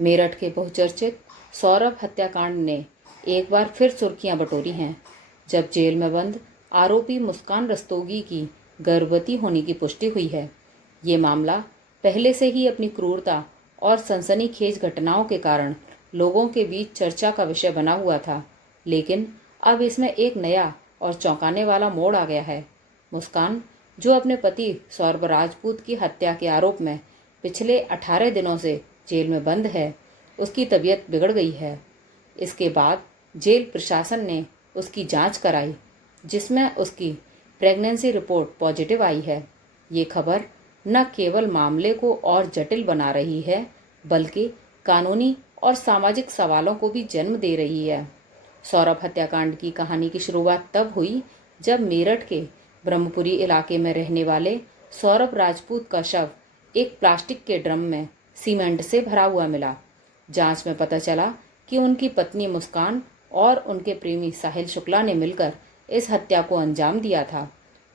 मेरठ के बहुचर्चित सौरभ हत्याकांड ने एक बार फिर सुर्खियां बटोरी हैं, जब जेल में बंद आरोपी मुस्कान रस्तोगी की गर्भवती होने की पुष्टि हुई है। ये मामला पहले से ही अपनी क्रूरता और सनसनीखेज घटनाओं के कारण लोगों के बीच चर्चा का विषय बना हुआ था, लेकिन अब इसमें एक नया और चौंकाने वाला मोड़ आ गया है। मुस्कान, जो अपने पति सौरभ राजपूत की हत्या के आरोप में पिछले 18 दिनों से जेल में बंद है, उसकी तबीयत बिगड़ गई है। इसके बाद जेल प्रशासन ने उसकी जांच कराई, जिसमें उसकी प्रेगनेंसी रिपोर्ट पॉजिटिव आई है। ये खबर न केवल मामले को और जटिल बना रही है, बल्कि कानूनी और सामाजिक सवालों को भी जन्म दे रही है। सौरभ हत्याकांड की कहानी की शुरुआत तब हुई जब मेरठ के ब्रह्मपुरी इलाके में रहने वाले सौरभ राजपूत का शव एक प्लास्टिक के ड्रम में सीमेंट से भरा हुआ मिला। जांच में पता चला कि उनकी पत्नी मुस्कान और उनके प्रेमी साहिल शुक्ला ने मिलकर इस हत्या को अंजाम दिया था।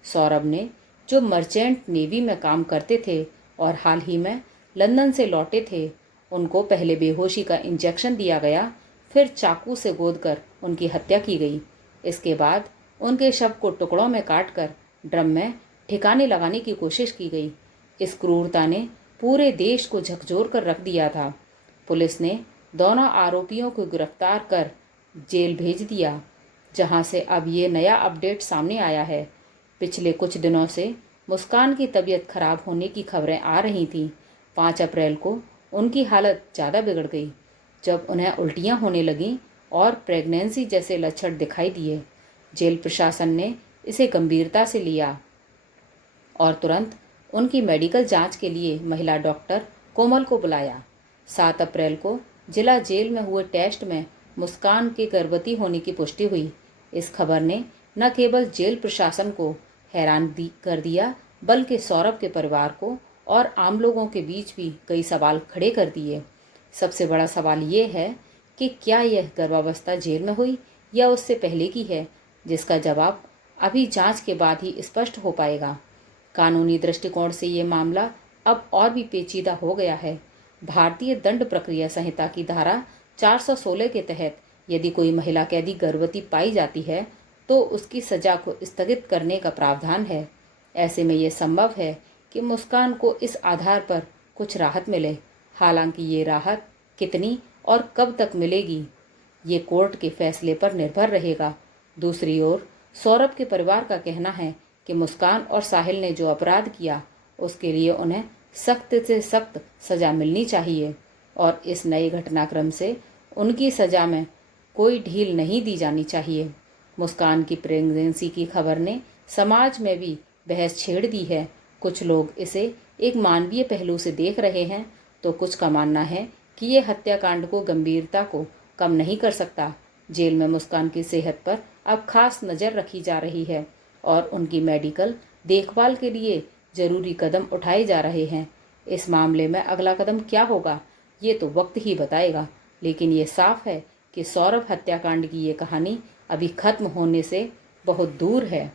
सौरभ ने, जो मर्चेंट नेवी में काम करते थे और हाल ही में लंदन से लौटे थे, उनको पहले बेहोशी का इंजेक्शन दिया गया, फिर चाकू से गोदकर उनकी हत्या की गई। इसके बाद उनके शव को टुकड़ों में काटकर ड्रम में ठिकाने लगाने की कोशिश की गई। इस क्रूरता ने पूरे देश को झकझोर कर रख दिया था। पुलिस ने दोनों आरोपियों को गिरफ्तार कर जेल भेज दिया, जहां से अब ये नया अपडेट सामने आया है। पिछले कुछ दिनों से मुस्कान की तबीयत खराब होने की खबरें आ रही थीं। 5 अप्रैल को उनकी हालत ज़्यादा बिगड़ गई, जब उन्हें उल्टियां होने लगीं और प्रेगनेंसी जैसे लक्षण दिखाई दिए। जेल प्रशासन ने इसे गंभीरता से लिया और तुरंत उनकी मेडिकल जांच के लिए महिला डॉक्टर कोमल को बुलाया। 7 अप्रैल को जिला जेल में हुए टेस्ट में मुस्कान के गर्भवती होने की पुष्टि हुई। इस खबर ने न केवल जेल प्रशासन को हैरान कर दिया, बल्कि सौरभ के परिवार को और आम लोगों के बीच भी कई सवाल खड़े कर दिए। सबसे बड़ा सवाल ये है कि क्या यह गर्भावस्था जेल में हुई या उससे पहले की है, जिसका जवाब अभी जांच के बाद ही स्पष्ट हो पाएगा। कानूनी दृष्टिकोण से ये मामला अब और भी पेचीदा हो गया है। भारतीय दंड प्रक्रिया संहिता की धारा 416 के तहत यदि कोई महिला कैदी गर्भवती पाई जाती है, तो उसकी सजा को स्थगित करने का प्रावधान है। ऐसे में ये संभव है कि मुस्कान को इस आधार पर कुछ राहत मिले। हालांकि ये राहत कितनी और कब तक मिलेगी, ये कोर्ट के फैसले पर निर्भर रहेगा। दूसरी ओर सौरभ के परिवार का कहना है कि मुस्कान और साहिल ने जो अपराध किया, उसके लिए उन्हें सख्त से सख्त सजा मिलनी चाहिए और इस नए घटनाक्रम से उनकी सजा में कोई ढील नहीं दी जानी चाहिए। मुस्कान की प्रेगनेंसी की खबर ने समाज में भी बहस छेड़ दी है। कुछ लोग इसे एक मानवीय पहलू से देख रहे हैं, तो कुछ का मानना है कि ये हत्याकांड को गंभीरता को कम नहीं कर सकता। जेल में मुस्कान की सेहत पर अब खास नज़र रखी जा रही है और उनकी मेडिकल देखभाल के लिए ज़रूरी कदम उठाए जा रहे हैं। इस मामले में अगला कदम क्या होगा, ये तो वक्त ही बताएगा, लेकिन ये साफ है कि सौरभ हत्याकांड की ये कहानी अभी खत्म होने से बहुत दूर है।